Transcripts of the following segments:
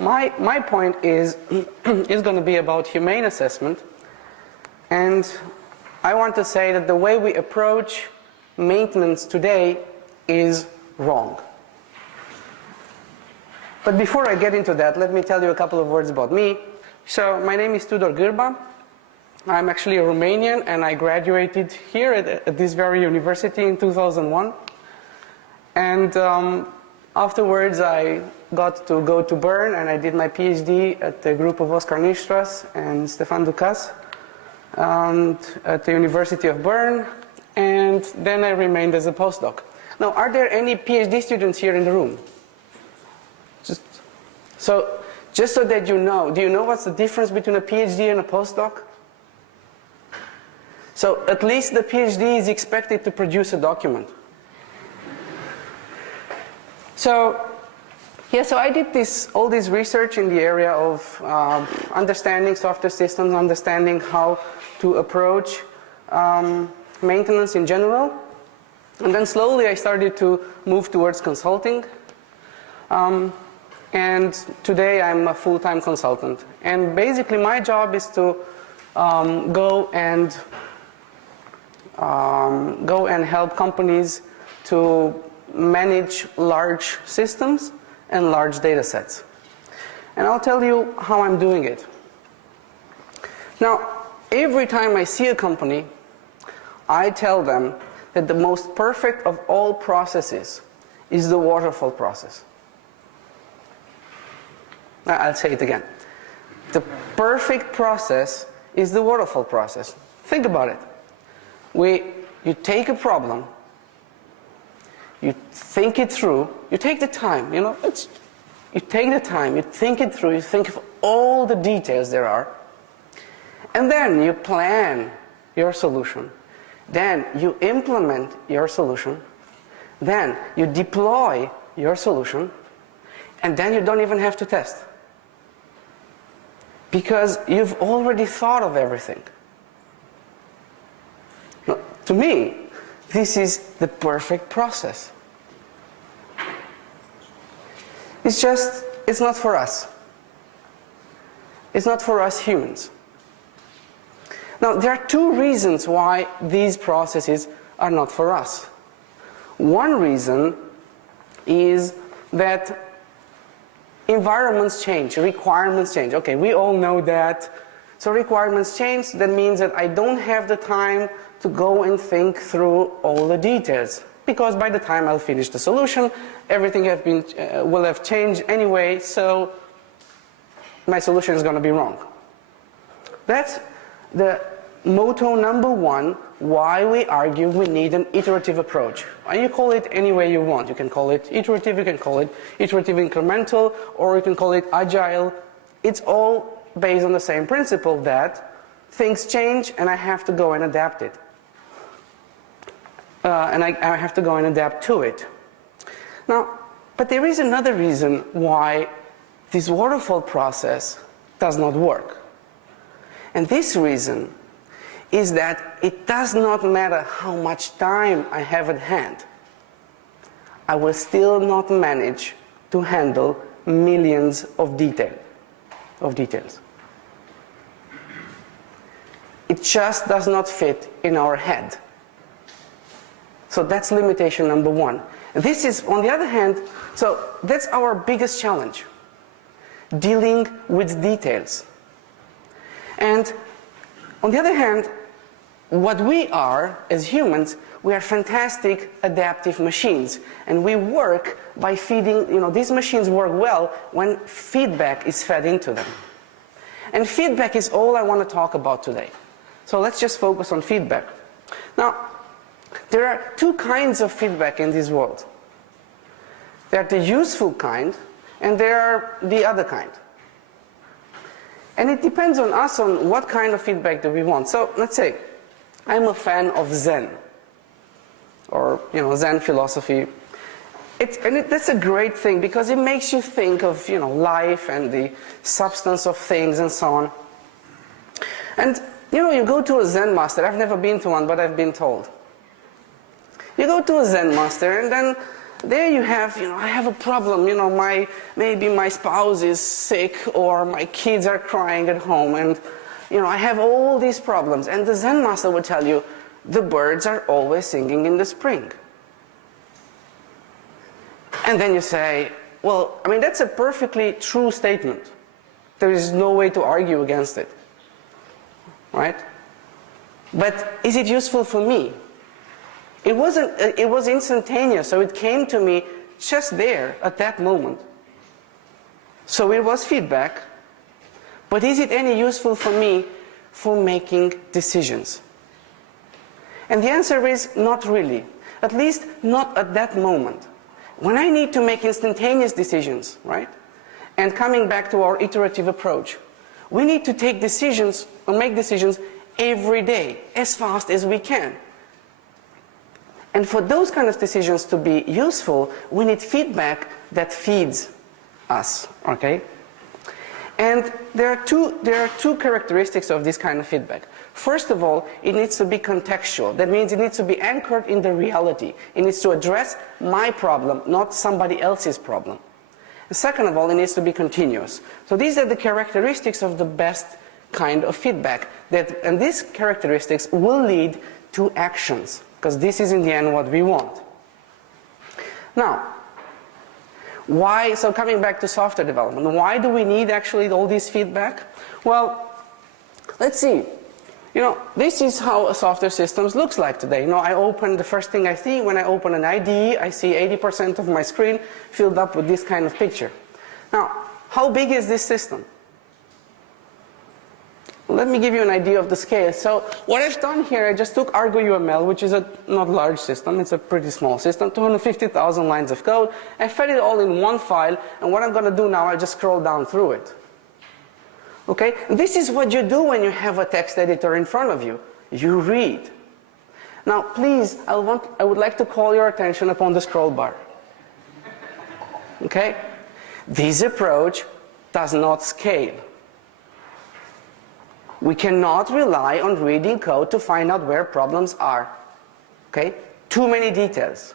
my point is going to be about humane assessment, and I want to say that the way we approach maintenance today is wrong. But before I get into that, let me tell you a couple of words about me. So my name is Tudor Girba. I'm actually a Romanian, and I graduated here at this very university in 2001. And afterwards I got to go to Bern, and I did my PhD at the group of Oscar Nistras and Stefan Ducasse at the University of Bern, and then I remained as a postdoc. Now, are there any PhD students here in the room? Just so that you know, do you know what's the difference between a PhD and a postdoc? So at least the PhD is expected to produce a document. So I did all this research in the area of understanding software systems, understanding how to approach maintenance in general. And then slowly I started to move towards consulting. And today I'm a full-time consultant. And basically my job is to go and help companies to manage large systems and large data sets. And I'll tell you how I'm doing it. Now, every time I see a company, I tell them that the most perfect of all processes is the waterfall process. I'll say it again. The perfect process is the waterfall process. Think about it. You take a problem, you think it through, you take the time, you take the time, you think it through, you think of all the details there are, and then you plan your solution. Then you implement your solution. Then you deploy your solution, and then you don't even have to test. Because you've already thought of everything. Now, to me, this is the perfect process. It's not for us. It's not for us humans. Now, there are two reasons why these processes are not for us. One reason is that environments change, requirements change. Okay, we all know that. So requirements change, that means that I don't have the time to go and think through all the details. Because by the time I'll finish the solution, everything will have changed anyway, so my solution is going to be wrong. That's the motto number one, why we argue we need an iterative approach. And you call it any way you want. You can call it iterative, you can call it iterative incremental, or you can call it agile. It's all based on the same principle that things change and I have to go and adapt it. And I have to go and adapt to it. Now, but there is another reason why this waterfall process does not work. And this reason is that it does not matter how much time I have at hand. I will still not manage to handle millions of details. It just does not fit in our head. So that's limitation number one. This is, on the other hand, so that's our biggest challenge, dealing with details. And on the other hand, what we are as humans, we are fantastic adaptive machines, and we work by feeding, these machines work well when feedback is fed into them. And feedback is all I want to talk about today. So let's just focus on feedback. Now, there are two kinds of feedback in this world. There are the useful kind, and there are the other kind. And it depends on us on what kind of feedback do we want. So let's say I'm a fan of Zen, or Zen philosophy. That's a great thing because it makes you think of life and the substance of things and so on. And you go to a Zen master. I've never been to one, but I've been told. You go to a Zen master, and then there you have, I have a problem, maybe my spouse is sick or my kids are crying at home, and I have all these problems. And the Zen master would tell you, the birds are always singing in the spring. And then you say, well, that's a perfectly true statement. There is no way to argue against it, right? But is it useful for me? It was instantaneous, so it came to me just there at that moment. So it was feedback, but is it any useful for me for making decisions? And the answer is not really, at least not at that moment. When I need to make instantaneous decisions, right? And coming back to our iterative approach, we need to take decisions or make decisions every day, as fast as we can. And for those kind of decisions to be useful, we need feedback that feeds us, okay? And there are two characteristics of this kind of feedback. First of all, it needs to be contextual. That means it needs to be anchored in the reality. It needs to address my problem, not somebody else's problem. And second of all, it needs to be continuous. So these are the characteristics of the best kind of feedback. And these characteristics will lead to actions, because this is in the end what we want. Now, why, so coming back to software development, why do we need actually all this feedback? Well, let's see. This is how a software system looks like today. The first thing I see when I open an IDE, I see 80% of my screen filled up with this kind of picture. Now, how big is this system? Let me give you an idea of the scale. So what I've done here, I just took Argo UML, which is a not large system, it's a pretty small system, 250,000 lines of code. I fed it all in one file, and what I'm going to do now, I'll just scroll down through it. Okay? This is what you do when you have a text editor in front of you. You read. Now, please, I would like to call your attention upon the scroll bar. Okay? This approach does not scale. We cannot rely on reading code to find out where problems are. Okay? Too many details.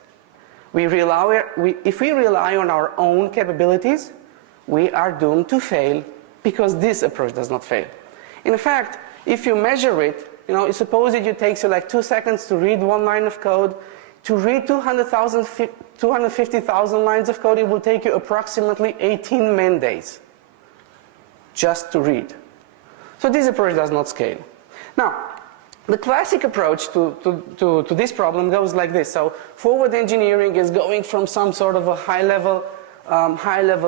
If we rely on our own capabilities, we are doomed to fail, because this approach does not fail. In fact, if you measure it, suppose it takes you like 2 seconds to read one line of code. To read 250,000 lines of code, it will take you approximately 18 man days just to read. So this approach does not scale. Now, the classic approach to this problem goes like this. So forward engineering is going from some sort of a high-level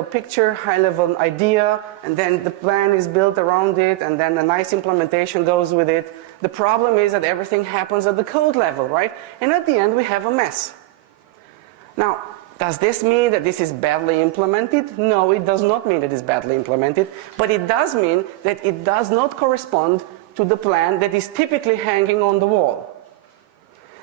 picture, high-level idea, and then the plan is built around it, and then a nice implementation goes with it. The problem is that everything happens at the code level, right? And at the end, we have a mess. Now, does this mean that this is badly implemented? No, it does not mean that it's badly implemented, but it does mean that it does not correspond to the plan that is typically hanging on the wall.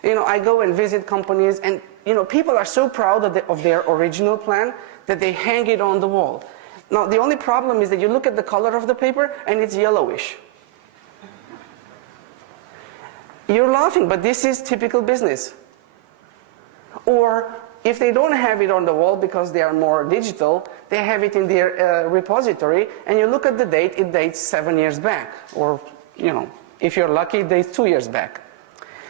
I go and visit companies, and people are so proud of their original plan that they hang it on the wall. Now, the only problem is that you look at the color of the paper and it's yellowish. You're laughing, but this is typical business. Or if they don't have it on the wall because they are more digital, they have it in their repository, and you look at the date, it dates 7 years back. Or, if you're lucky, it dates 2 years back.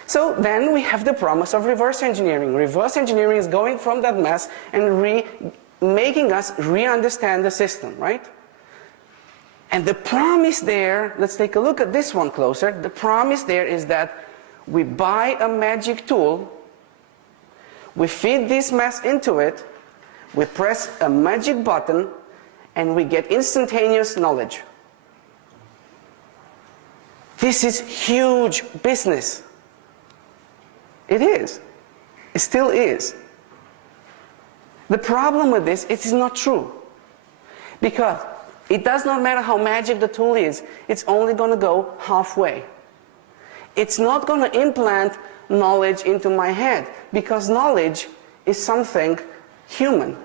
So then we have the promise of reverse engineering. Reverse engineering is going from that mess and making us re-understand the system, right? And the promise there, let's take a look at this one closer. The promise there is that we buy a magic tool, we feed this mess into it, we press a magic button, and we get instantaneous knowledge. This is huge business. It is. It still is. The problem with this, it is not true. Because it does not matter how magic the tool is, it's only going to go halfway. It's not going to implant knowledge into my head, because knowledge is something human.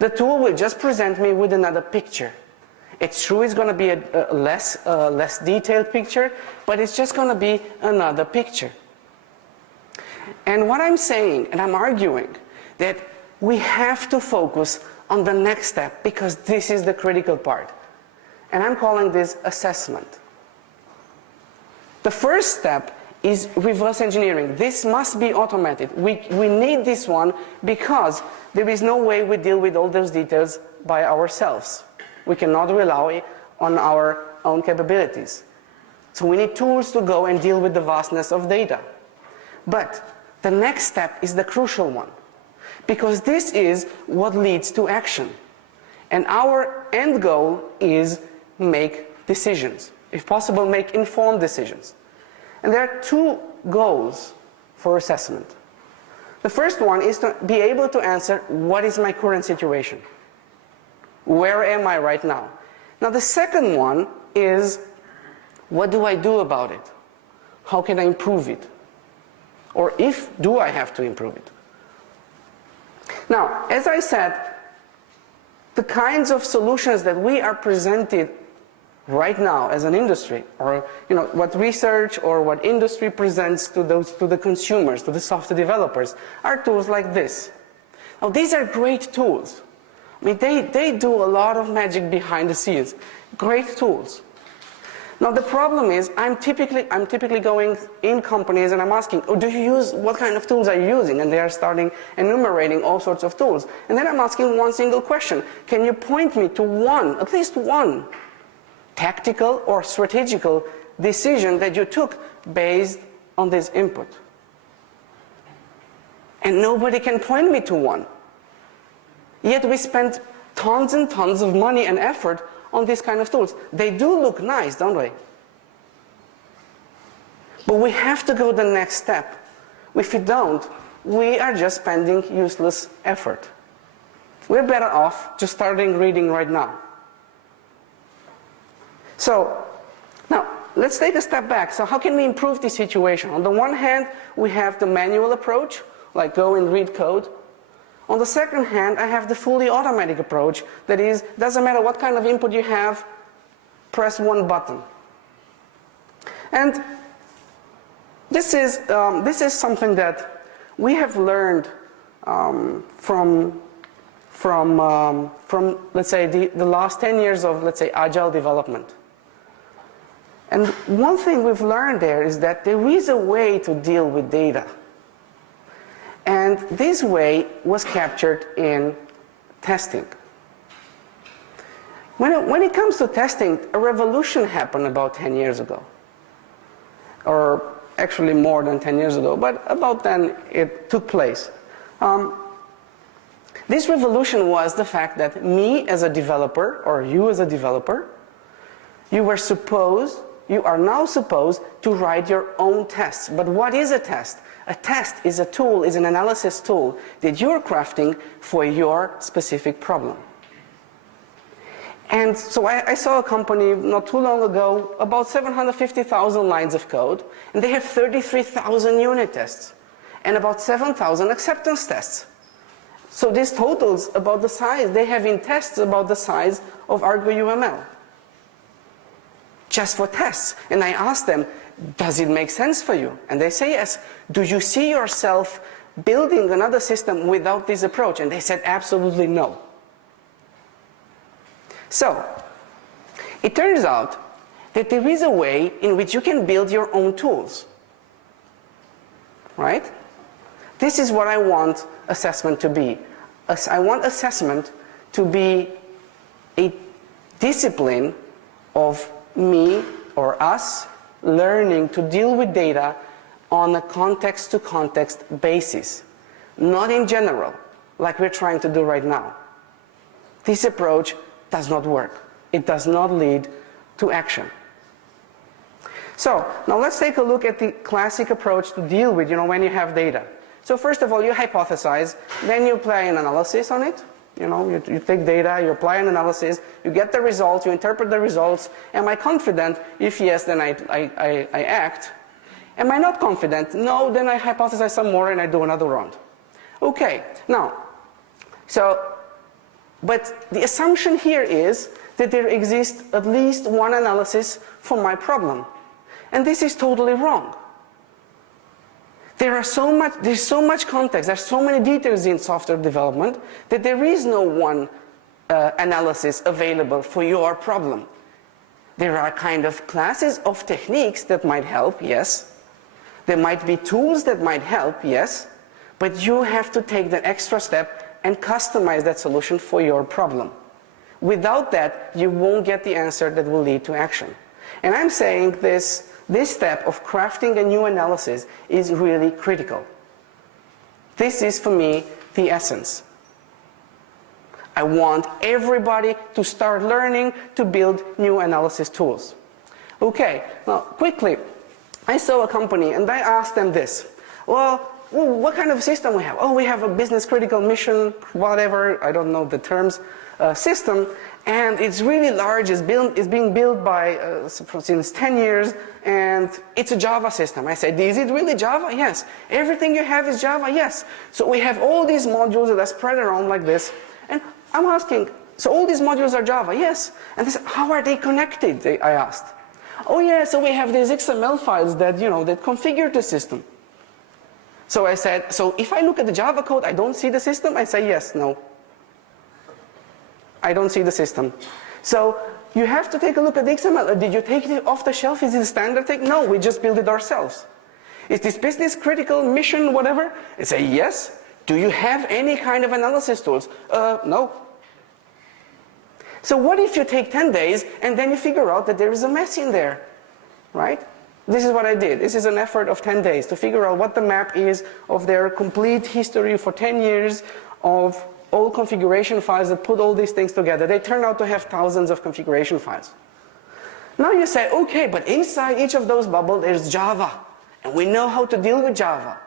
The tool will just present me with another picture. It's true it's going to be a less detailed picture, but it's just going to be another picture. And what I'm saying, and I'm arguing, that we have to focus on the next step because this is the critical part. And I'm calling this assessment. The first step is reverse engineering. This must be automated. We need this one because there is no way we deal with all those details by ourselves. We cannot rely on our own capabilities. So we need tools to go and deal with the vastness of data. But the next step is the crucial one, because this is what leads to action. And our end goal is make decisions. If possible, make informed decisions. And there are two goals for assessment. The first one is to be able to answer, what is my current situation? Where am I right now? Now the second one is, what do I do about it? How can I improve it? Or do I have to improve it? Now, as I said, the kinds of solutions that we are presented right now as an industry, or what research or what industry presents to the consumers, to the software developers, are tools like this. Now, these are great tools. I mean, they do a lot of magic behind the scenes. Great tools. Now the problem is, I'm typically going in companies and I'm asking, oh, what kind of tools are you using? And they are starting enumerating all sorts of tools. And then I'm asking one single question. Can you point me to one, at least one, tactical or strategical decision that you took based on this input? And nobody can point me to one. Yet we spend tons and tons of money and effort on these kind of tools. They do look nice, don't they? But we have to go the next step. If we don't, we are just spending useless effort. We're better off just starting reading right now. So, now, let's take a step back. So how can we improve this situation? On the one hand, we have the manual approach, like go and read code. On the second hand, I have the fully automatic approach. That is, doesn't matter what kind of input you have, press one button. And this is something that we have learned from let's say the last 10 years of, let's say, agile development. And one thing we've learned there is that there is a way to deal with data. And this way was captured in testing. When it comes to testing, a revolution happened about 10 years ago. Or actually more than 10 years ago, but about then it took place. This revolution was the fact that me as a developer, or you as a developer, you are now supposed to write your own tests. But what is a test? A test is a tool, is an analysis tool that you're crafting for your specific problem. And so I saw a company not too long ago, about 750,000 lines of code, and they have 33,000 unit tests and about 7,000 acceptance tests. So this totals about the size, they have in tests about the size of Argo UML. Just for tests. And I asked them, does it make sense for you? And they say yes. Do you see yourself building another system without this approach? And they said absolutely no. So, it turns out that there is a way in which you can build your own tools. Right? This is what I want assessment to be. I want assessment to be a discipline of me or us learning to deal with data on a context-to-context basis, not in general, like we're trying to do right now. This approach does not work. It does not lead to action. So, now let's take a look at the classic approach to deal with, when you have data. So first of all, you hypothesize, then you apply an analysis on it. You take data, you apply an analysis, you get the results, you interpret the results. Am I confident? If yes, then I act. Am I not confident? No, then I hypothesize some more and I do another round. Okay, now, but the assumption here is that there exists at least one analysis for my problem. And this is totally wrong. There's so much context, there's so many details in software development that there is no one analysis available for your problem. There are kind of classes of techniques that might help, yes. There might be tools that might help, yes. But you have to take the extra step and customize that solution for your problem. Without that, you won't get the answer that will lead to action. And I'm saying this step of crafting a new analysis is really critical. This is, for me, the essence. I want everybody to start learning to build new analysis tools. Okay, now quickly, I saw a company and I asked them this. Well, what kind of system we have? Oh, we have a business critical mission, whatever, I don't know the terms, system, and it's really large, it's being built by, since 10 years, and it's a Java system. I said, is it really Java? Yes. Everything you have is Java? Yes. So we have all these modules that are spread around like this, and I'm asking, so all these modules are Java? Yes. And they said, how are they connected? I asked. Oh yeah, so we have these XML files that, that configure the system. So I said, so if I look at the Java code, I don't see the system? I say, yes, no. I don't see the system. So you have to take a look at the XML. Did you take it off the shelf? Is it a standard thing? No, we just built it ourselves. Is this business critical mission, whatever? I say, yes. Do you have any kind of analysis tools? No. So what if you take 10 days and then you figure out that there is a mess in there, right? This is what I did. This is an effort of 10 days to figure out what the map is of their complete history for 10 years of all configuration files that put all these things together. They turn out to have thousands of configuration files. Now you say, okay, but inside each of those bubbles there's Java, and we know how to deal with Java.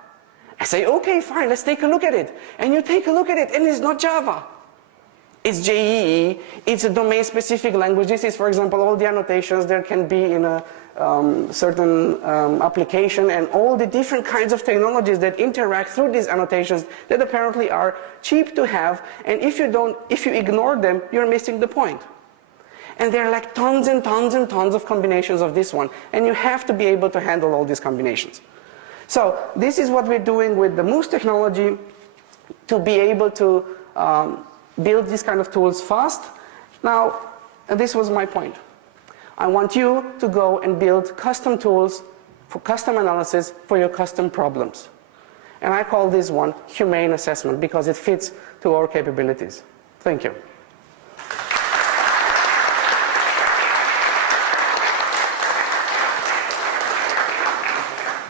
I say, okay, fine, let's take a look at it. And you take a look at it, and it's not Java. It's JEE, it's a domain-specific language. This is, for example, all the annotations there can be in a certain application, and all the different kinds of technologies that interact through these annotations that apparently are cheap to have, and if you ignore them, you're missing the point. And there are like tons and tons and tons of combinations of this one, and you have to be able to handle all these combinations. So this is what we're doing with the Moose technology to be able to build these kind of tools fast. Now, this was my point. I want you to go and build custom tools for custom analysis for your custom problems. And I call this one Humane Assessment because it fits to our capabilities. Thank you.